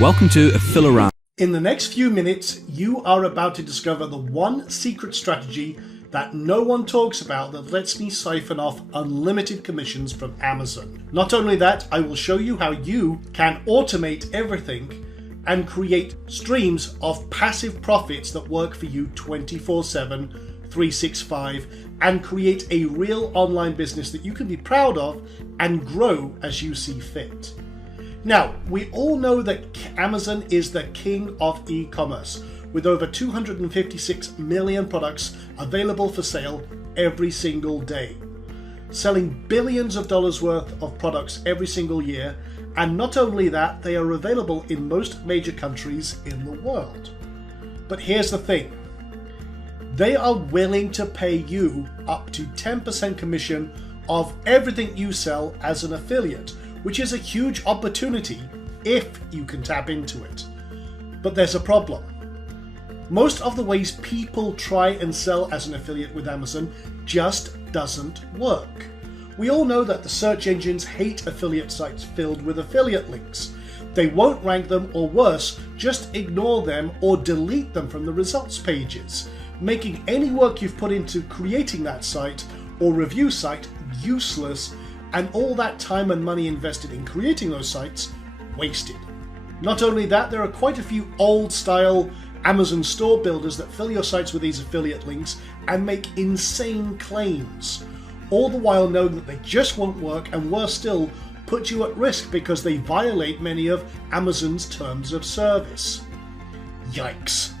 Welcome to Affiliate. In the next few minutes, you are about to discover the one secret strategy that no one talks about that lets me siphon off unlimited commissions from Amazon. Not only that, I will show you how you can automate everything and create streams of passive profits that work for you 24/7, 365, and create a real online business that you can be proud of and grow as you see fit. Now, we all know that Amazon is the king of e-commerce, with over 256 million products available for sale every single day, selling billions of dollars worth of products every single year. And not only that, they are available in most major countries in the world. But here's the thing. They are willing to pay you up to 10% commission of everything you sell as an affiliate, which is a huge opportunity if you can tap into it. But there's a problem. Most of the ways people try and sell as an affiliate with Amazon just doesn't work. We all know that the search engines hate affiliate sites filled with affiliate links. They won't rank them, or worse, just ignore them or delete them from the results pages, making any work you've put into creating that site or review site useless, and all that time and money invested in creating those sites wasted. Not only that, there are quite a few old style Amazon store builders that fill your sites with these affiliate links and make insane claims, all the while knowing that they just won't work, and worse still, put you at risk because they violate many of Amazon's terms of service. Yikes.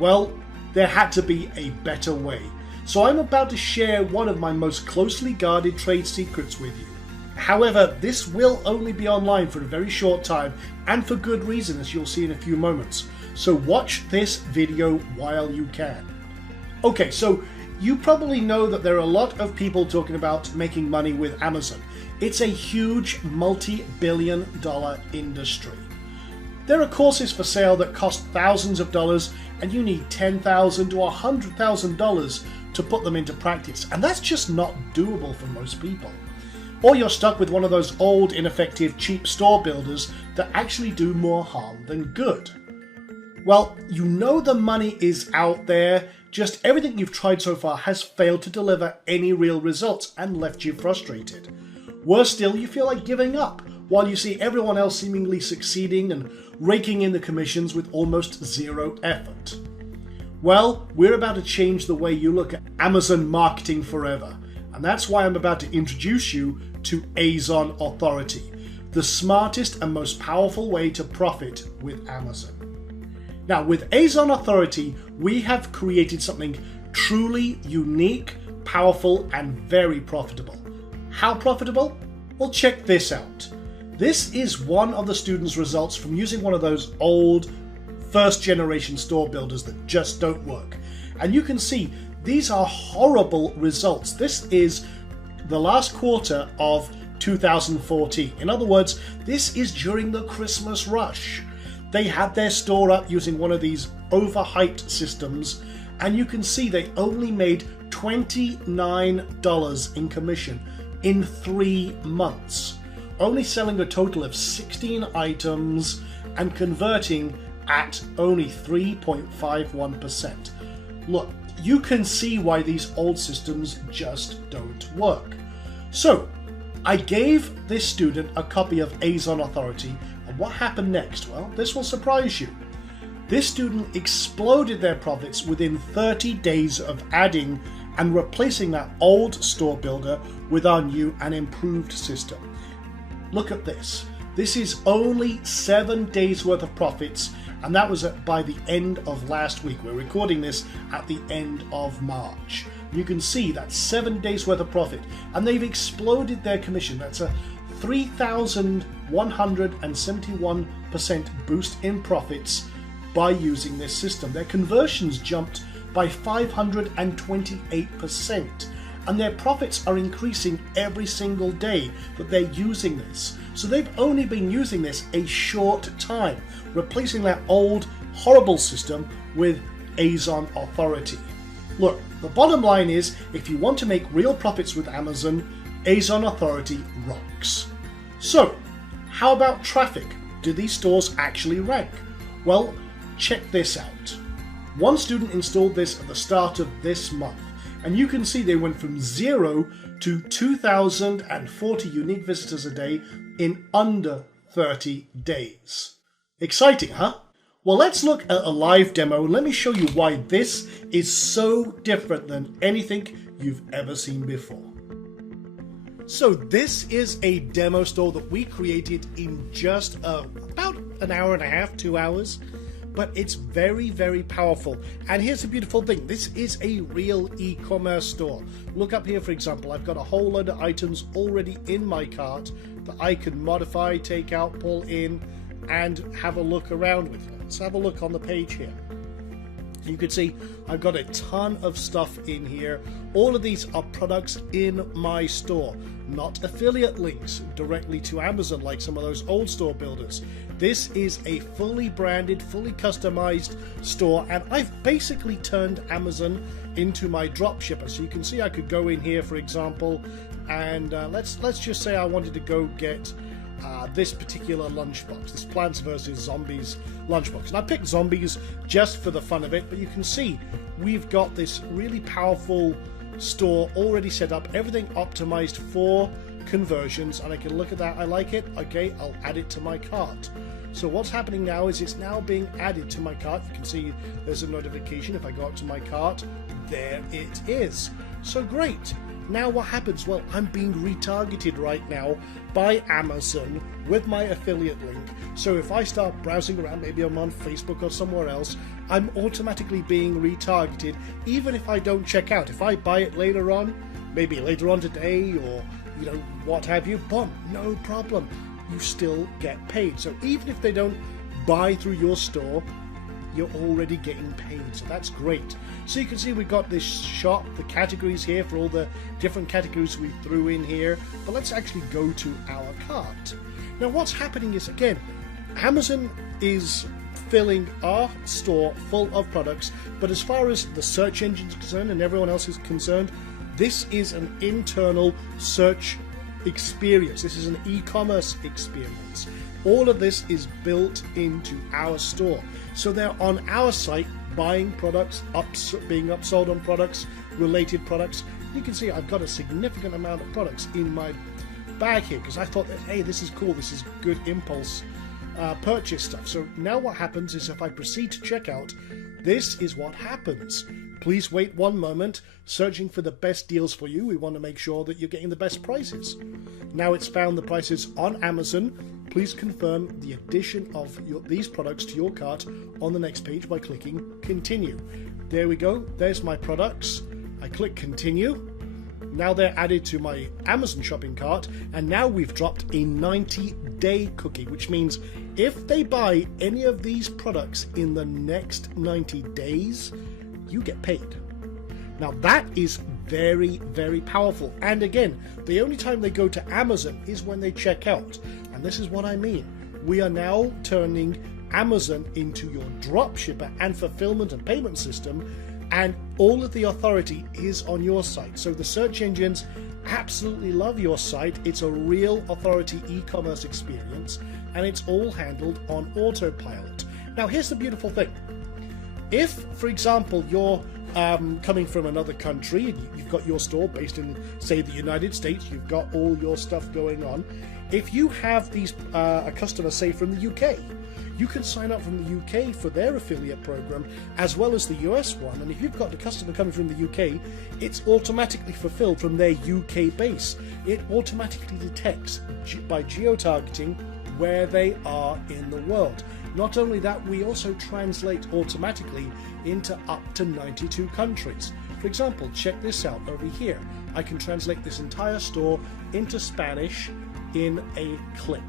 Well, there had to be a better way. So I'm about to share one of my most closely guarded trade secrets with you. However, this will only be online for a very short time, and for good reason, as you'll see in a few moments. So watch this video while you can. Okay, so you probably know that there are a lot of people talking about making money with Amazon. It's a huge multi-billion-dollar industry. There are courses for sale that cost thousands of dollars, and you need $10,000 to $100,000 to put them into practice, and that's just not doable for most people. Or you're stuck with one of those old, ineffective, cheap store builders that actually do more harm than good. Well, you know the money is out there, just everything you've tried so far has failed to deliver any real results and left you frustrated. Worse still, you feel like giving up, while you see everyone else seemingly succeeding and raking in the commissions with almost zero effort. Well, we're about to change the way you look at Amazon marketing forever, and that's why I'm about to introduce you to Azon Authority, the smartest and most powerful way to profit with Amazon. Now, with Azon Authority, we have created something truly unique, powerful, and very profitable. How profitable? Well, check this out. This is one of the students' results from using one of those old first-generation store builders that just don't work. And you can see these are horrible results. This is the last quarter of 2014. In other words, this is during the Christmas rush. They had their store up using one of these overhyped systems, and you can see they only made $29 in commission in 3 months, only selling a total of 16 items and converting at only 3.51%. Look, you can see why these old systems just don't work. So, I gave this student a copy of Azon Authority, and what happened next? Well, this will surprise you. This student exploded their profits within 30 days of adding and replacing that old store builder with our new and improved system. Look at this. This is only 7 days worth of profits, and that was by the end of last week. We're recording this at the end of March. You can see that's 7 days worth of profit, and they've exploded their commission. That's a 3,171% boost in profits by using this system. Their conversions jumped by 528%, and their profits are increasing every single day that they're using this. So they've only been using this a short time, replacing that old horrible system with Azon Authority. Look, the bottom line is, if you want to make real profits with Amazon, Azon Authority rocks. So, how about traffic? do these stores actually rank? Well, check this out. One student installed this at the start of this month, and you can see they went from 0 to 2,040 unique visitors a day in under 30 days. Exciting, huh? Well, let's look at a live demo and let me show you why this is so different than anything you've ever seen before. So this is a demo store that we created in just about an hour and a half, 2 hours. But it's very, very powerful. And here's the beautiful thing. This is a real e-commerce store. Look up here, for example. I've got a whole load of items already in my cart that I can modify, take out, pull in, and have a look around with. Let's have a look on the page here. You can see I've got a ton of stuff in here. All of these are products in my store, not affiliate links directly to Amazon like some of those old store builders. This is a fully branded, fully customized store, and I've basically turned Amazon into my drop shipper. So you can see I could go in here, for example, and let's just say I wanted to go get this particular lunchbox, this Plants vs. Zombies lunchbox. And I picked zombies just for the fun of it, but you can see we've got this really powerful store already set up, everything optimized for conversions, and I can look at that. I like it. Okay, I'll add it to my cart. So what's happening now is it's now being added to my cart. You can see there's a notification. If I go up to my cart, there it is. So great. Now what happens? Well, I'm being retargeted right now by Amazon with my affiliate link. So if I start browsing around, maybe I'm on Facebook or somewhere else, I'm automatically being retargeted, even if I don't check out. If I buy it later on, maybe later on today, or what have you, boom, no problem. You still get paid. So even if they don't buy through your store, you're already getting paid. So that's great. So you can see we've got this shop, the categories here for all the different categories we threw in here. But let's actually go to our cart. Now what's happening is, again, Amazon is filling our store full of products, but as far as the search engine is concerned and everyone else is concerned, this is an internal search experience. This is an e-commerce experience. All of this is built into our store. So they're on our site buying products, being upsold on products, related products. You can see I've got a significant amount of products in my bag here because I thought that, hey, this is cool, this is good impulse purchase stuff. So now what happens is if I proceed to checkout, this is what happens. Please wait one moment, searching for the best deals for you. We want to make sure that you're getting the best prices. Now it's found the prices on Amazon. Please confirm the addition of these products to your cart on the next page by clicking continue. There we go, there's my products. I click continue. Now they're added to my Amazon shopping cart, and now we've dropped a 90-day cookie, which means if they buy any of these products in the next 90 days, you get paid. Now that is very, very powerful. And again, the only time they go to Amazon is when they check out. And this is what I mean. We are now turning Amazon into your drop shipper and fulfillment and payment system, and all of the authority is on your site. So the search engines absolutely love your site. It's a real authority e-commerce experience, and it's all handled on autopilot. Now here's the beautiful thing. If, for example, you're coming from another country, you've got your store based in, say, the United States, you've got all your stuff going on. If you have a customer, say, from the UK, you can sign up from the UK for their affiliate program as well as the US one. And if you've got a customer coming from the UK, it's automatically fulfilled from their UK base. It automatically detects by geo-targeting where they are in the world. Not only that, we also translate automatically into up to 92 countries. For example, check this out over here. I can translate this entire store into Spanish in a click.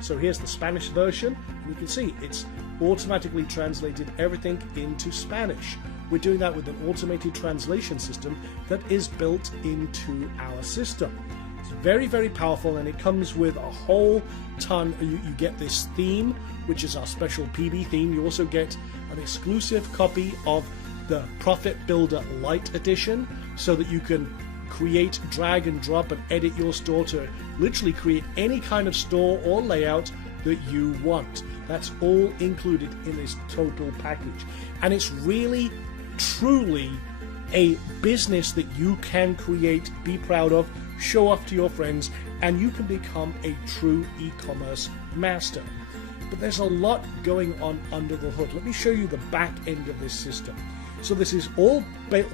So here's the Spanish version, and you can see it's automatically translated everything into Spanish. We're doing that with an automated translation system that is built into our system. It's very, very powerful, and it comes with a whole ton. You get this theme, which is our special PB theme. You also get an exclusive copy of the Profit Builder Lite Edition, so that you can create, drag and drop and edit your store to literally create any kind of store or layout that you want. That's all included in this total package. And it's really, truly a business that you can create, be proud of, show off to your friends, and you can become a true e-commerce master. But there's a lot going on under the hood. Let me show you the back end of this system. So this is all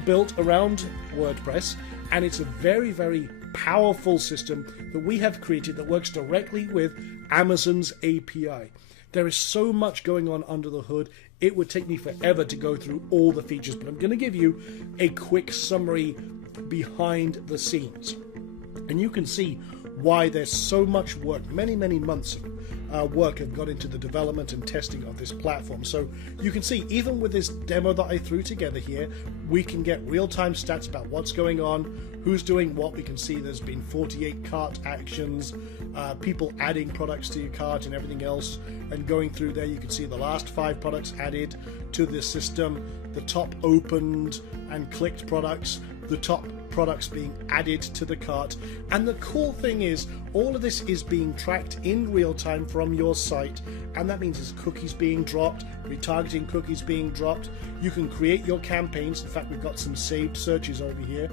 built around WordPress, and it's a very, very powerful system that we have created that works directly with Amazon's API. There is so much going on under the hood. It would take me forever to go through all the features, but I'm going to give you a quick summary behind the scenes. And you can see why there's so much work, many months of work have gone into the development and testing of this platform. So you can see, even with this demo that I threw together here, we can get real-time stats about what's going on, who's doing what. We can see there's been 48 cart actions, people adding products to your cart and everything else. And going through there, you can see the last 5 products added to the system, the top opened and clicked products, the top products being added to the cart. And the cool thing is, all of this is being tracked in real time from your site, and that means there's cookies being dropped, retargeting cookies being dropped. You can create your campaigns. In fact, we've got some saved searches over here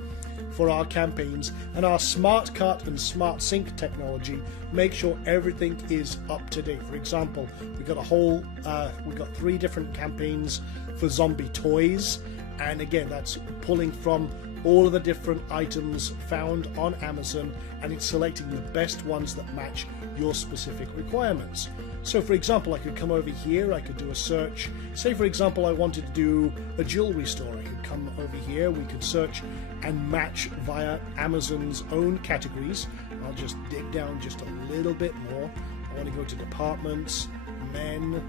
for our campaigns, and our smart cart and smart sync technology make sure everything is up to date. For example, we've got 3 different campaigns for zombie toys, and again, that's pulling from all of the different items found on Amazon, and it's selecting the best ones that match your specific requirements. So for example, I could come over here, I could do a search. Say for example I wanted to do a jewelry store. I could come over here, we could search and match via Amazon's own categories. I'll just dig down just a little bit more. I want to go to departments, men,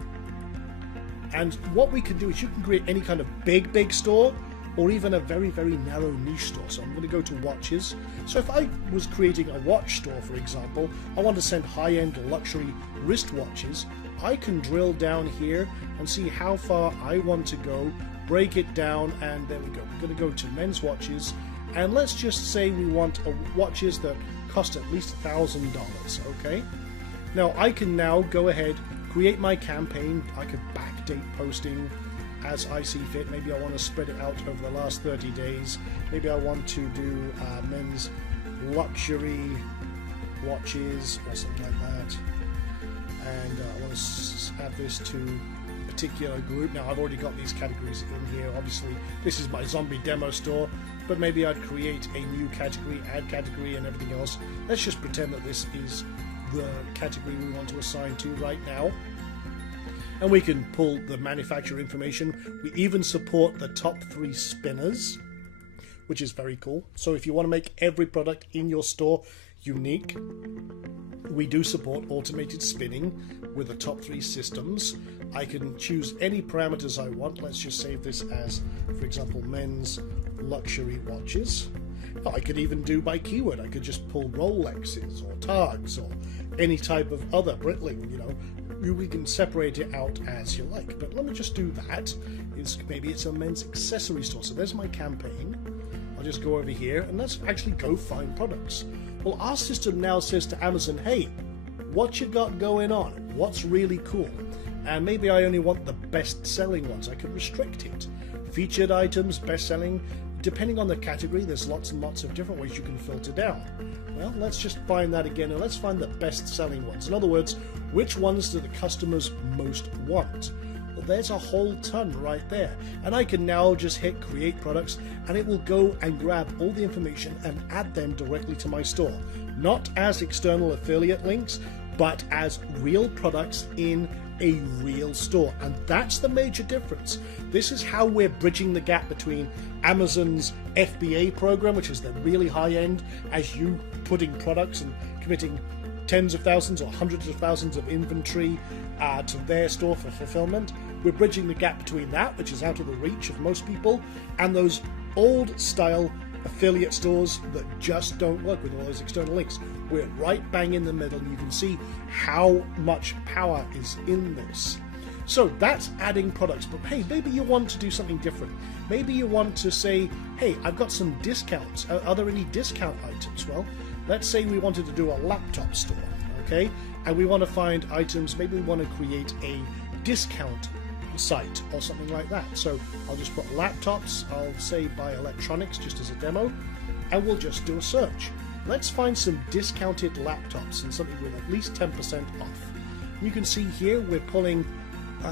and what we can do is you can create any kind of big store, or even a very narrow niche store. So I'm going to go to watches. So if I was creating a watch store, for example, I want to send high-end luxury wristwatches, I can drill down here and see how far I want to go, break it down, and there we go. We're going to go to men's watches, and let's just say we want watches that cost at least $1,000, okay? Now I can now go ahead, create my campaign. I could backdate posting as I see fit. Maybe I want to spread it out over the last 30 days. Maybe I want to do men's luxury watches or something like that. And I want to add this to a particular group. Now I've already got these categories in here. Obviously this is my zombie demo store, but maybe I'd create a new category, add category and everything else. Let's just pretend that this is the category we want to assign to right now. And we can pull the manufacturer information. We even support the top 3 spinners, which is very cool. So if you want to make every product in your store unique, we do support automated spinning with the top 3 systems. I can choose any parameters I want. Let's just save this as, for example, men's luxury watches. I could even do by keyword. I could just pull Rolexes or Tags or any type of other Breitling, we can separate it out as you like. But let me just do that. Maybe it's a men's accessory store. So there's my campaign. I'll just go over here and let's actually go find products. Well, our system now says to Amazon, hey, what you got going on? What's really cool? And maybe I only want the best selling ones. I can restrict it. Featured items, best selling. Depending on the category, there's lots and lots of different ways you can filter down. Well, let's just find that again, and let's find the best-selling ones. In other words, which ones do the customers most want? Well, there's a whole ton right there. And I can now just hit Create Products, and it will go and grab all the information and add them directly to my store. Not as external affiliate links, but as real products in a real store. And that's the major difference. This is how we're bridging the gap between Amazon's FBA program, which is the really high end, as you putting products and committing tens of thousands or hundreds of thousands of inventory to their store for fulfillment. We're bridging the gap between that, which is out of the reach of most people, and those old style affiliate stores that just don't work with all those external links. We're right bang in the middle, and you can see how much power is in this. So that's adding products, but hey, maybe you want to do something different. Maybe you want to say, hey, I've got some discounts. Are there any discount items? Well, let's say we wanted to do a laptop store, okay? And we want to find items, maybe we want to create a discount site or something like that. So I'll just put laptops, I'll say buy electronics just as a demo, and we'll just do a search. Let's find some discounted laptops and something with at least 10% off. You can see here we're pulling,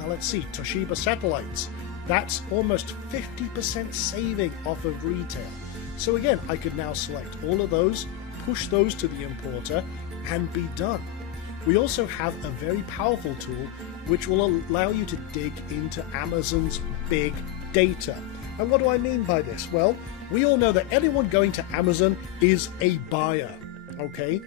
let's see, Toshiba satellites. That's almost 50% saving off of retail. So again, I could now select all of those, push those to the importer, and be done. We also have a very powerful tool which will allow you to dig into Amazon's big data. And what do I mean by this? Well, we all know that anyone going to Amazon is a buyer, okay?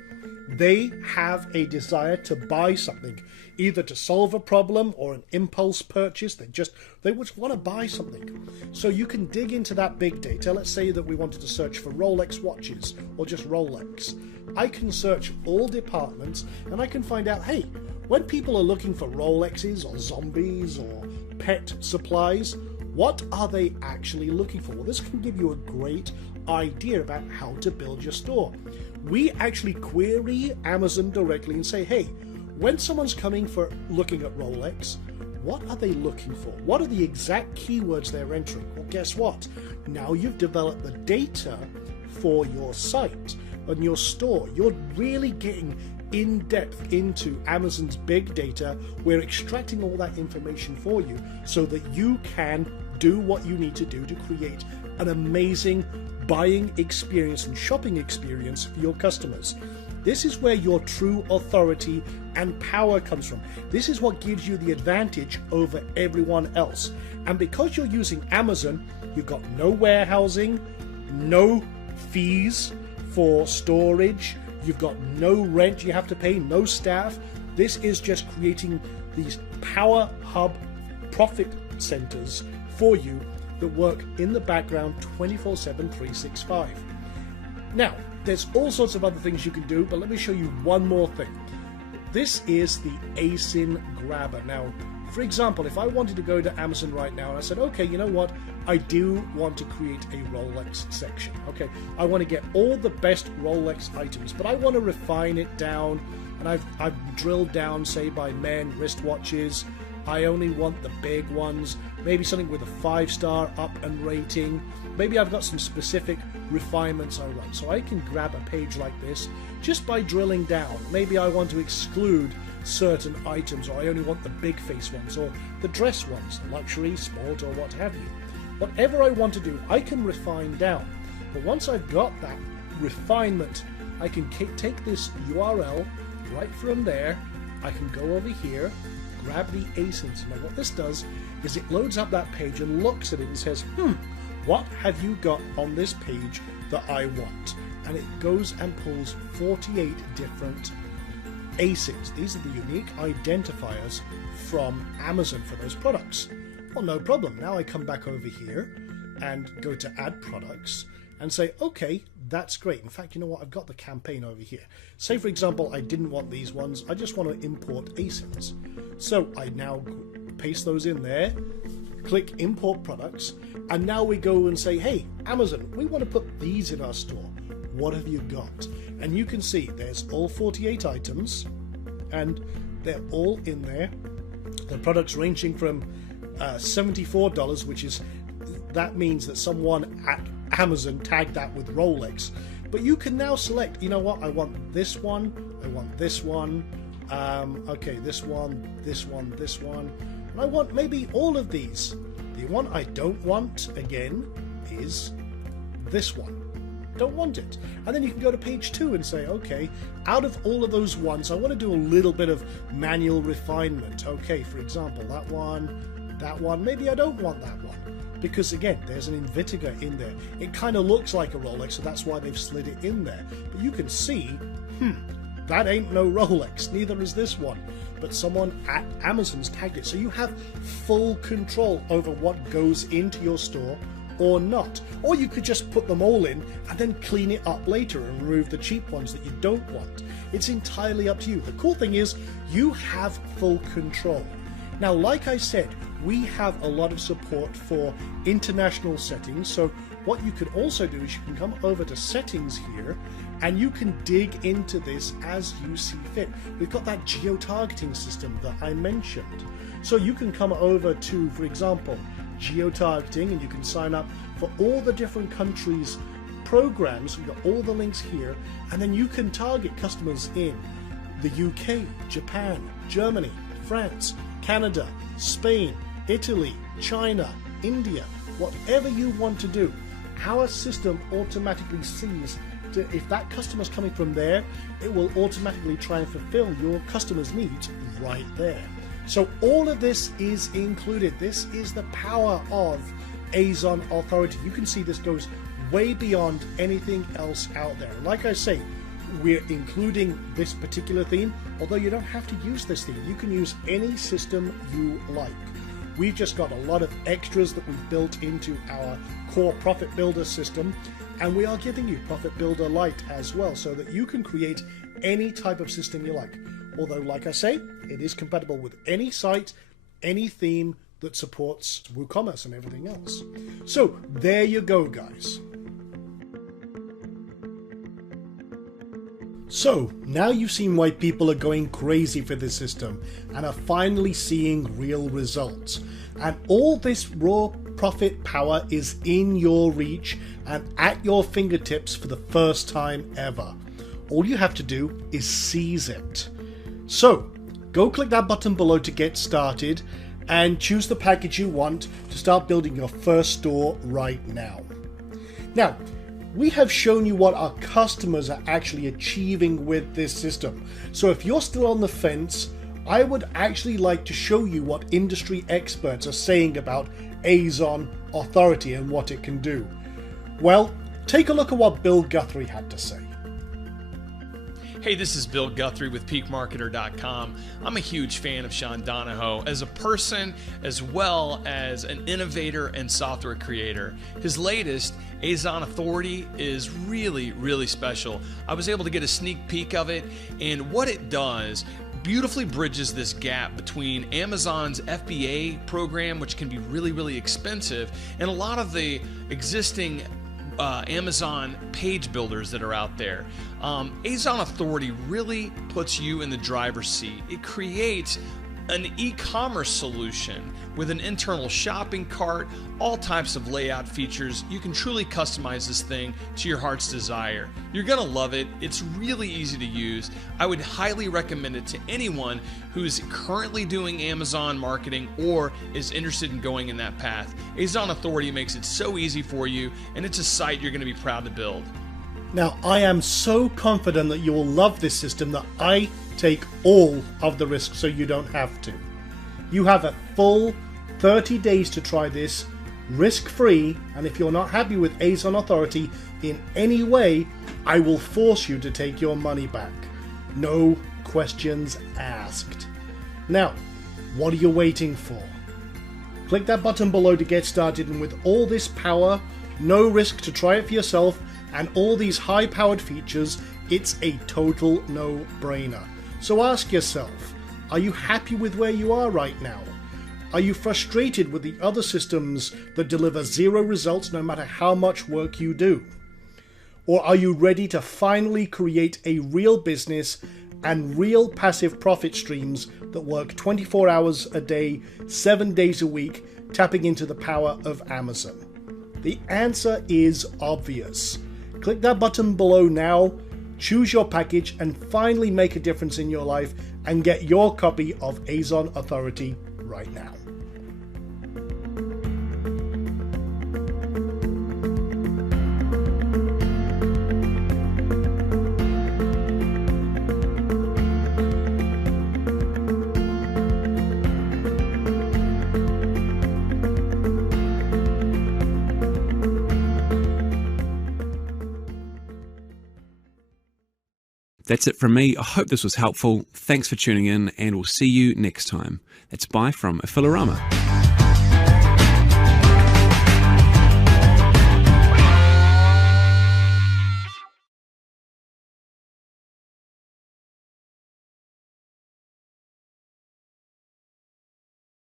They have a desire to buy something, either to solve a problem or an impulse purchase. They just want to buy something. So you can dig into that big data. Let's say that we wanted to search for Rolex watches or just Rolex. I can search all departments and I can find out, hey, when people are looking for Rolexes or zombies or pet supplies, what are they actually looking for? Well, this can give you a great idea about how to build your store. We actually query Amazon directly and say, hey, when someone's coming for looking at Rolex, what are they looking for? What are the exact keywords they're entering? Well, guess what? Now you've developed the data for your site and your store. You're really getting in depth into Amazon's big data. We're extracting all that information for you so that you can do what you need to do to create an amazing buying experience and shopping experience for your customers. This is where your true authority and power comes from. This is what gives you the advantage over everyone else. And because you're using Amazon, you've got no warehousing, no fees for storage, you've got no rent you have to pay, no staff. This is just creating these power hub profit centers for you that work in the background 24/7, 365. Now, there's all sorts of other things you can do, but let me show you one more thing. This is the ASIN grabber. Now, for example, if I wanted to go to Amazon right now and I said, okay, you know what? I do want to create a Rolex section. Okay, I want to get all the best Rolex items, but I want to refine it down, and I've drilled down, say, by men wristwatches. I only want the big ones, maybe something with a 5-star up and rating. Maybe I've got some specific refinements I want. So I can grab a page like this just by drilling down. Maybe I want to exclude certain items, or I only want the big face ones, or the dress ones, luxury, sport, or what have you. Whatever I want to do, I can refine down. But once I've got that refinement, I can take this URL right from there. I can go over here, grab the ASINs. Now what this does is it loads up that page and looks at it and says, what have you got on this page that I want? And it goes and pulls 48 different ASINs. These are the unique identifiers from Amazon for those products. Well, no problem. Now I come back over here and go to add products and say, okay, that's great. In fact, you know what? I've got the campaign over here. Say, for example, I didn't want these ones. I just want to import ASINs. So I now paste those in there, click import products, and now we go and say, hey, Amazon, we want to put these in our store. What have you got? And you can see there's all 48 items, and they're all in there. The products ranging from $74, which is, that means that someone at Amazon tagged that with Rolex. But you can now select, you know what, I want this one, I want this one, okay, this one, this one, this one, and I want maybe all of these. The one I don't want, again, is this one. Don't want it. And then you can go to page 2 and say, okay, out of all of those ones, I want to do a little bit of manual refinement. Okay, for example, that one, maybe I don't want that one. Because again, there's an Invicta in there. It kind of looks like a Rolex, so that's why they've slid it in there. But you can see, that ain't no Rolex, neither is this one. But someone at Amazon's tagged it. So you have full control over what goes into your store or not. Or you could just put them all in and then clean it up later and remove the cheap ones that you don't want. It's entirely up to you. The cool thing is you have full control. Now, like I said, we have a lot of support for international settings. So what you could also do is you can come over to settings here and you can dig into this as you see fit. We've got that geo-targeting system that I mentioned. So you can come over to, for example, geo-targeting, and you can sign up for all the different countries' programs. We've got all the links here, and then you can target customers in the UK, Japan, Germany, France, Canada, Spain, Italy, China, India, whatever you want to do. Our system automatically sees if that customer's coming from there, it will automatically try and fulfill your customer's needs right there. So all of this is included. This is the power of Azon Authority. You can see this goes way beyond anything else out there. Like I say, we're including this particular theme, although you don't have to use this theme. You can use any system you like. We've just got a lot of extras that we've built into our core Profit Builder system, and we are giving you Profit Builder Lite as well, so that you can create any type of system you like. Although, like I say, it is compatible with any site, any theme that supports WooCommerce and everything else. So there you go, guys. So now you've seen why people are going crazy for this system and are finally seeing real results. And all this raw profit power is in your reach and at your fingertips for the first time ever. All you have to do is seize it. So go click that button below to get started and choose the package you want to start building your first store right now. Now, we have shown you what our customers are actually achieving with this system. So if you're still on the fence, I would actually like to show you what industry experts are saying about Azon Authority and what it can do. Well, take a look at what Bill Guthrie had to say. Hey, this is Bill Guthrie with PeakMarketer.com. I'm a huge fan of Sean Donahoe as a person as well as an innovator and software creator. His latest, Azon Authority, is really, really special. I was able to get a sneak peek of it, and what it does beautifully bridges this gap between Amazon's FBA program, which can be really, really expensive, and a lot of the existing Amazon page builders that are out there. Azon Authority really puts you in the driver's seat. It creates an e-commerce solution with an internal shopping cart, all types of layout features. You can truly customize this thing to your heart's desire. You're gonna love it. It's really easy to use. I would highly recommend it to anyone who's currently doing Amazon marketing or is interested in going in that path. Azon Authority makes it so easy for you, and it's a site you're gonna be proud to build. Now, I am so confident that you will love this system that I take all of the risk so you don't have to. You have a full 30 days to try this risk-free, and if you're not happy with Azon Authority in any way, I will force you to take your money back. No questions asked. Now, what are you waiting for? Click that button below to get started, and with all this power, no risk to try it for yourself, and all these high-powered features, it's a total no-brainer. So ask yourself, are you happy with where you are right now? Are you frustrated with the other systems that deliver zero results no matter how much work you do? Or are you ready to finally create a real business and real passive profit streams that work 24 hours a day, 7 days a week, tapping into the power of Amazon? The answer is obvious. Click that button below now, choose your package, and finally make a difference in your life and get your copy of Azon Authority right now. That's it from me. I hope this was helpful. Thanks for tuning in, and we'll see you next time. That's bye from Affiliarama.